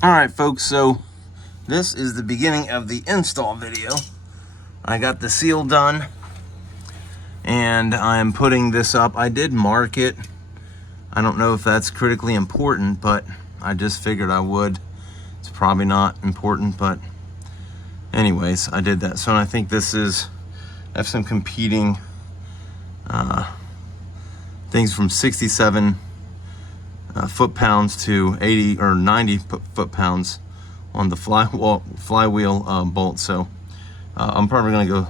All right, folks, so this is the beginning of the install video. I got the seal done and I'm putting this up. I did mark it. I don't know if that's critically important, but I just figured I would. It's probably not important, but anyways, I did that. So I think this is, I have some competing things from 67 foot-pounds to 80 or 90 foot-pounds on the flywheel bolt. So I'm probably gonna go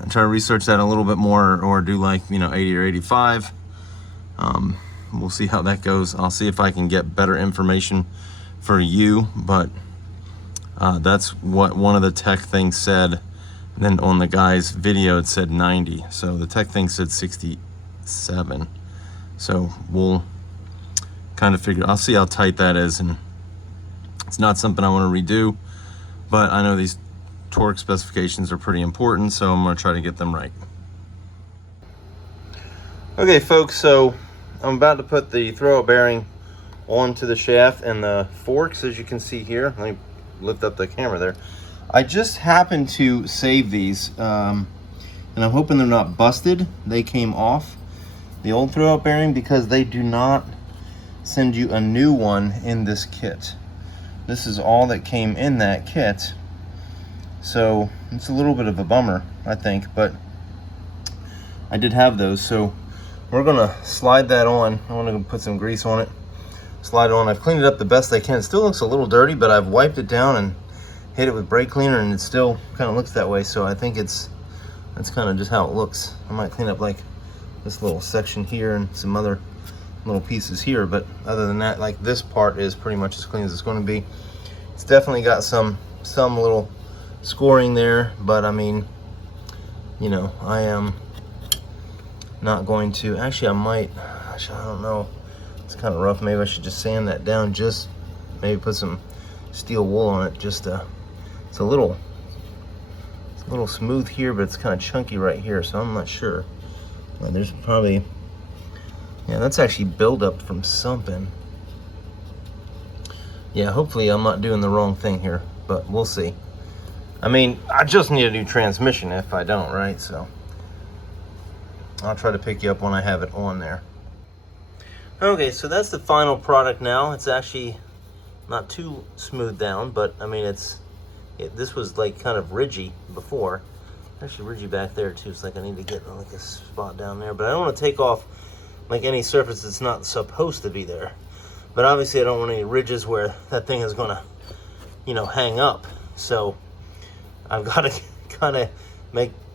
and try to research that a little bit more, or do like 80 or 85. We'll see how that goes. I'll see if I can get better information for you, but that's what one of the tech things said. And then on the guy's video it said 90, so the tech thing said 67. So we'll kind of figure, I'll see how tight that is, and it's not something I want to redo, but I know these torque specifications are pretty important, so I'm going to try to get them right. Okay folks, so I'm about to put the throwout bearing onto the shaft and the forks, as you can see here. Let me lift up the camera there. I just happened to save these, and I'm hoping they're not busted. They came off the old throwout bearing because they do not send you a new one in this kit. This is all that came in that kit, so it's a little bit of a bummer, I think, but I did have those, so we're gonna slide that on. I want to put some grease on it, slide it on. I've cleaned it up the best I can. It still looks a little dirty, but I've wiped it down and hit it with brake cleaner, and it still kind of looks that way. So I think that's kind of just how it looks. I might clean up like this little section here and some other little pieces here, but other than that, like this part is pretty much as clean as it's going to be. It's definitely got some little scoring there, but I mean, I am not going to, actually I might, I don't know, it's kind of rough. Maybe I should just sand that down, just maybe put some steel wool on it, just it's a little smooth here, but it's kind of chunky right here, so I'm not sure. There's probably, yeah, that's actually buildup from something. Yeah, hopefully I'm not doing the wrong thing here, but we'll see. I mean, I just need a new transmission if I don't, right? So I'll try to pick you up when I have it on there. Okay, so that's the final product now. It's actually not too smooth down, but I mean, this was like kind of ridgy before. Actually ridgy back there too. It's like I need to get like a spot down there, but I don't want to take off like any surface that's not supposed to be there. But obviously I don't want any ridges where that thing is gonna, hang up. So I've got to kind of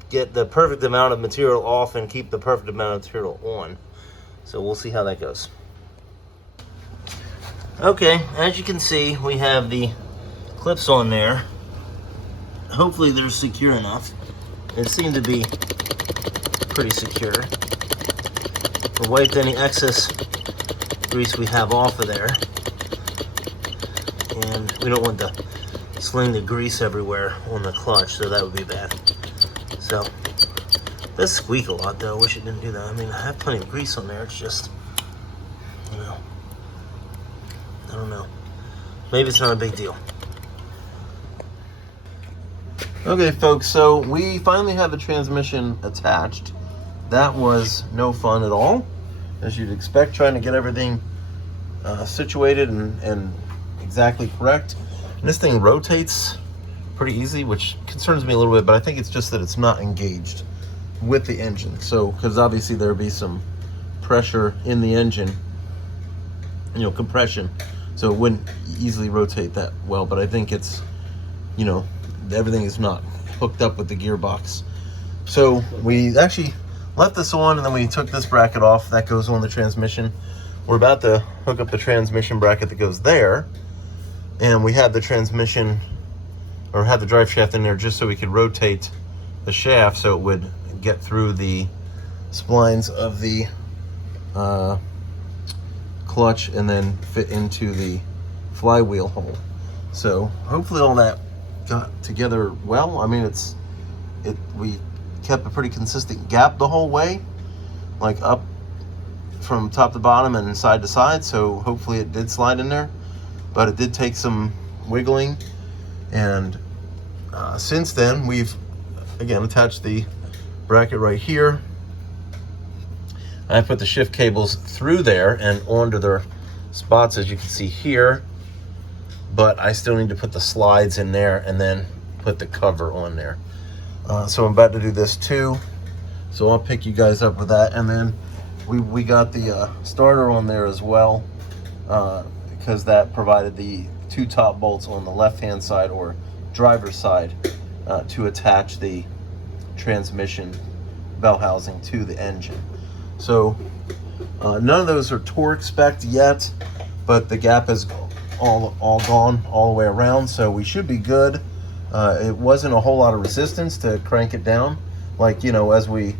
get the perfect amount of material off and keep the perfect amount of material on. So we'll see how that goes. Okay, as you can see, we have the clips on there. Hopefully they're secure enough. It seemed to be pretty secure. We'll wipe any excess grease we have off of there. And we don't want to sling the grease everywhere on the clutch, so that would be bad. So, it does squeak a lot though. I wish it didn't do that. I mean, I have plenty of grease on there. It's just, I don't know. Maybe it's not a big deal. Okay, folks, so we finally have the transmission attached. That was no fun at all, as you'd expect, trying to get everything situated and exactly correct. And this thing rotates pretty easy, which concerns me a little bit, but I think it's just that it's not engaged with the engine. So, because obviously there'll be some pressure in the engine, compression, so it wouldn't easily rotate that well. But I think it's, everything is not hooked up with the gearbox. So we actually left this on, and then we took this bracket off. That goes on the transmission. We're about to hook up the transmission bracket that goes there, and we had the transmission, or had the drive shaft in there just so we could rotate the shaft so it would get through the splines of the clutch and then fit into the flywheel hole. So hopefully all that got together well. I mean, we kept a pretty consistent gap the whole way, like up from top to bottom and side to side, so hopefully it did slide in there. but it did take some wiggling. And since then, we've again attached the bracket right here. I put the shift cables through there and onto their spots, as you can see here, but I still need to put the slides in there and then put the cover on there. So I'm about to do this too. So I'll pick you guys up with that. And then we got the starter on there as well, because that provided the 2 top bolts on the left-hand side, or driver's side, to attach the transmission bell housing to the engine. So none of those are torque spec'd yet, but the gap is all gone all the way around, so we should be good. It wasn't a whole lot of resistance to crank it down, like, you know, as we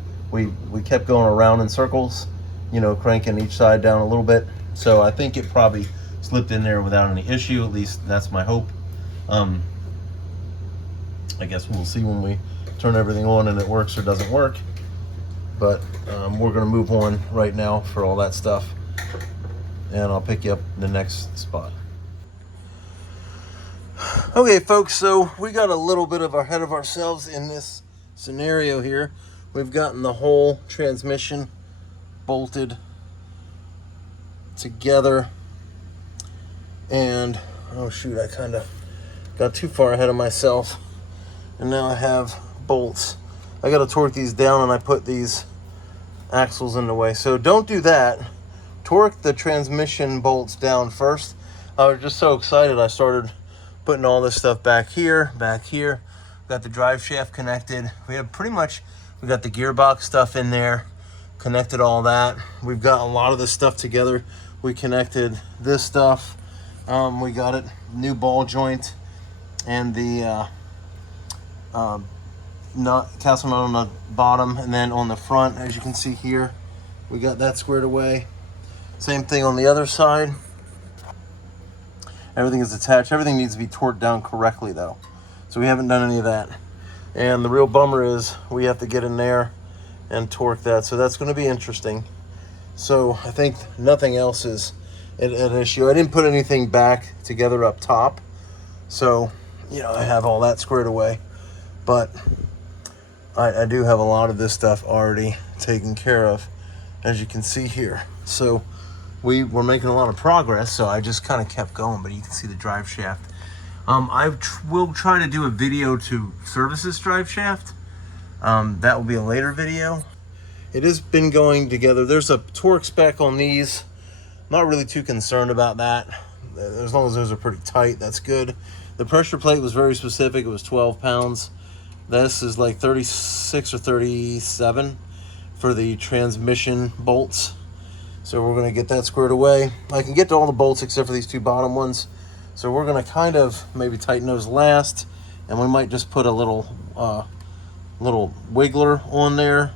kept going around in circles, you know, cranking each side down a little bit. So I think it probably slipped in there without any issue. At least that's my hope. I guess we'll see when we turn everything on and it works or doesn't work. But we're gonna move on right now for all that stuff, and I'll pick you up in the next spot. Okay folks, so we got a little bit ahead of ourselves in this scenario here. We've gotten the whole transmission bolted together, and oh shoot, I kind of got too far ahead of myself, and now I have bolts. I got to torque these down, and I put these axles in the way. So don't do that. Torque the transmission bolts down first. I was just so excited, I started putting all this stuff back here. Got the drive shaft connected. We got the gearbox stuff in there, connected all that. We've got a lot of this stuff together. We connected this stuff. We got it, new ball joint, and the castle nut on the bottom, and then on the front, as you can see here, we got that squared away. Same thing on the other side. Everything is attached. Everything needs to be torqued down correctly though, so we haven't done any of that. And the real bummer is we have to get in there and torque that, so that's going to be interesting. So I think nothing else is an issue. I didn't put anything back together up top, so you know, I have all that squared away, but I do have a lot of this stuff already taken care of, as you can see here. So we were making a lot of progress, so I just kind of kept going, but you can see the drive shaft. I will try to do a video to service this drive shaft. That will be a later video. It has been going together. There's a torque spec on these. Not really too concerned about that. As long as those are pretty tight, that's good. The pressure plate was very specific. It was 12 pounds. This is like 36 or 37 for the transmission bolts. So we're going to get that squared away. I can get to all the bolts except for these 2 bottom ones. So we're going to kind of maybe tighten those last, and we might just put a little wiggler on there,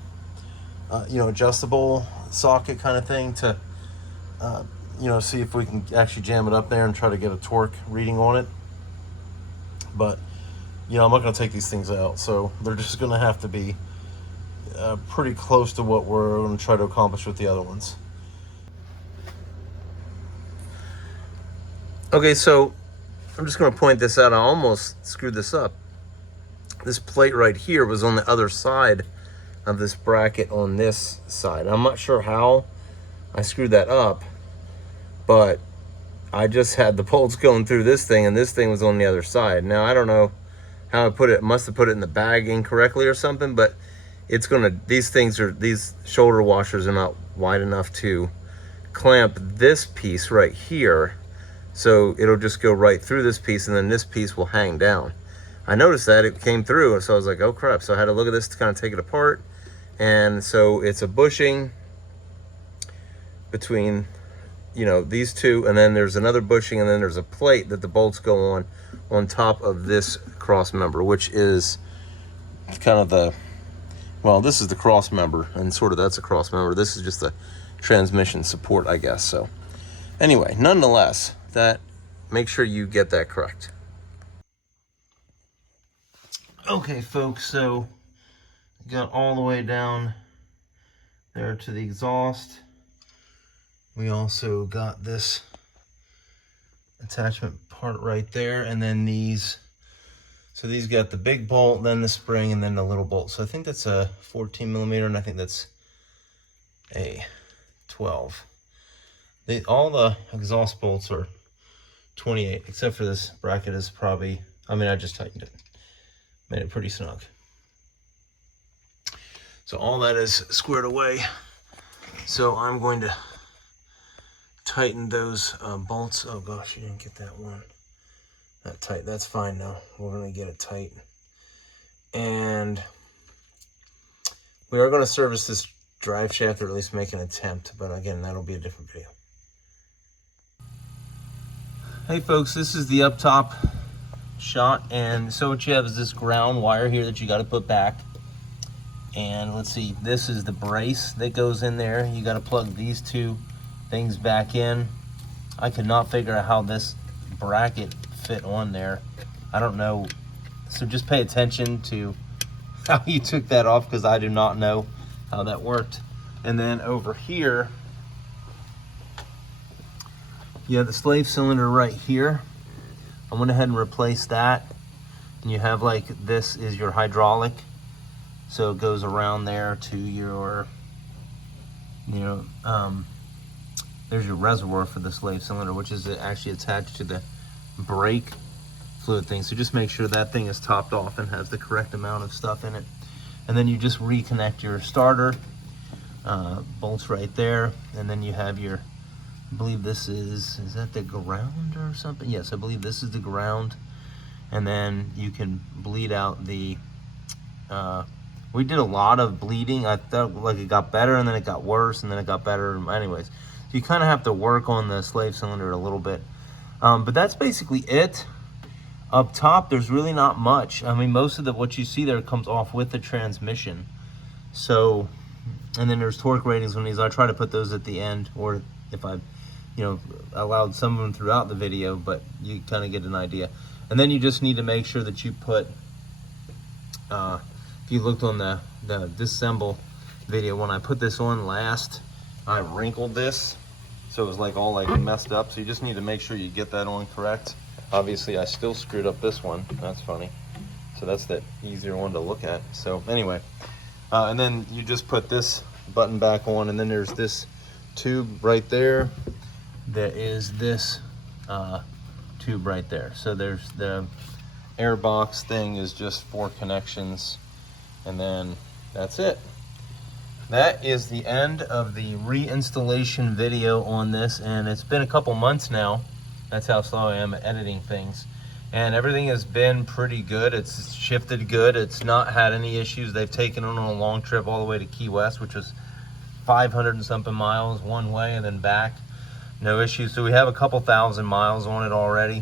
you know, adjustable socket kind of thing to, you know, see if we can actually jam it up there and try to get a torque reading on it. But you know, I'm not going to take these things out, so they're just going to have to be pretty close to what we're going to try to accomplish with the other ones. Okay, so I'm just going to point this out. I almost screwed this up. This plate right here was on the other side of this bracket on this side. I'm not sure how I screwed that up, but I just had the bolts going through this thing, and this thing was on the other side. Now, I don't know how I put it. Must have put it in the bag incorrectly or something, but it's gonna, these shoulder washers are not wide enough to clamp this piece right here, so it'll just go right through this piece, and then this piece will hang down. I noticed that it came through, so I was like, oh crap. So I had to look at this to kind of take it apart. And so it's a bushing between, you know, these two, and then there's another bushing, and then there's a plate that the bolts go on top of this cross member, which is kind of the, well, this is the cross member, and sort of that's a cross member. This is just the transmission support, I guess. So anyway, nonetheless, that, make sure you get that correct. Okay folks, so got all the way down there to the exhaust. We also got this attachment part right there, and then these. So these got the big bolt, then the spring, and then the little bolt. So I think that's a 14 millimeter, and I think that's a 12. All the exhaust bolts are 28, except for this bracket is probably, I mean, I just tightened it. Made it pretty snug. So all that is squared away. So I'm going to tighten those bolts. Oh gosh, you didn't get that one that tight. That's fine now. We're going to get it tight. And we are going to service this drive shaft, or at least make an attempt, but again, that'll be a different video. Hey folks, this is the up top shot, and so what you have is this ground wire here that you got to put back. And let's see, this is the brace that goes in there. You got to plug these two things back in. I could not figure out how this bracket fit on there. I don't know, so just pay attention to how you took that off, because I do not know how that worked. And then over here, you have the slave cylinder right here. I went ahead and replaced that. And you have, like, this is your hydraulic. So it goes around there to your, there's your reservoir for the slave cylinder, which is actually attached to the brake fluid thing. So just make sure that thing is topped off and has the correct amount of stuff in it. And then you just reconnect your starter bolts right there. And then you have your, I believe this is that the ground or something? Yes, I believe this is the ground. And then you can bleed out the, we did a lot of bleeding. I felt like it got better, and then it got worse, and then it got better. Anyways, so you kind of have to work on the slave cylinder a little bit. But that's basically it. Up top, there's really not much. I mean, most of what you see there comes off with the transmission. So, and then there's torque ratings on these. I try to put those at the end, or if I, allowed some of them throughout the video, but you kind of get an idea. And then you just need to make sure that you put, if you looked on the disassemble video, when I put this on last, I wrinkled this, so it was like all like messed up. So you just need to make sure you get that on correct. Obviously, I still screwed up this one. That's funny. So that's the easier one to look at. So anyway, and then you just put this button back on, and then there's this tube right there. There is this tube right there. So there's the air box thing is just 4 connections, and then that's it. That is the end of the reinstallation video on this, and it's been a couple months now. That's how slow I am at editing things. And everything has been pretty good. It's shifted good. It's not had any issues. They've taken it on a long trip all the way to Key West, which was 500 and something miles one way and then back. No issues. So we have a couple thousand miles on it already,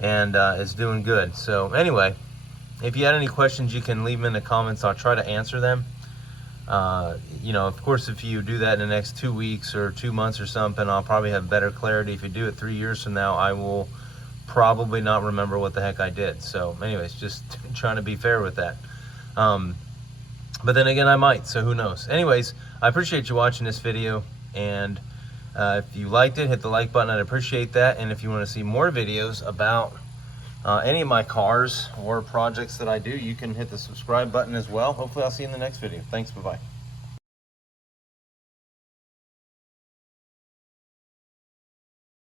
and it's doing good. So anyway, if you had any questions, you can leave them in the comments. I'll try to answer them. Of course, if you do that in the next 2 weeks or 2 months or something, I'll probably have better clarity. If you do it 3 years from now, I will probably not remember what the heck I did. So anyways, just trying to be fair with that. But then again, I might, so who knows. Anyways, I appreciate you watching this video, and if you liked it, hit the like button. I'd appreciate that. And if you want to see more videos about any of my cars or projects that I do, you can hit the subscribe button as well. Hopefully I'll see you in the next video. Thanks, bye-bye.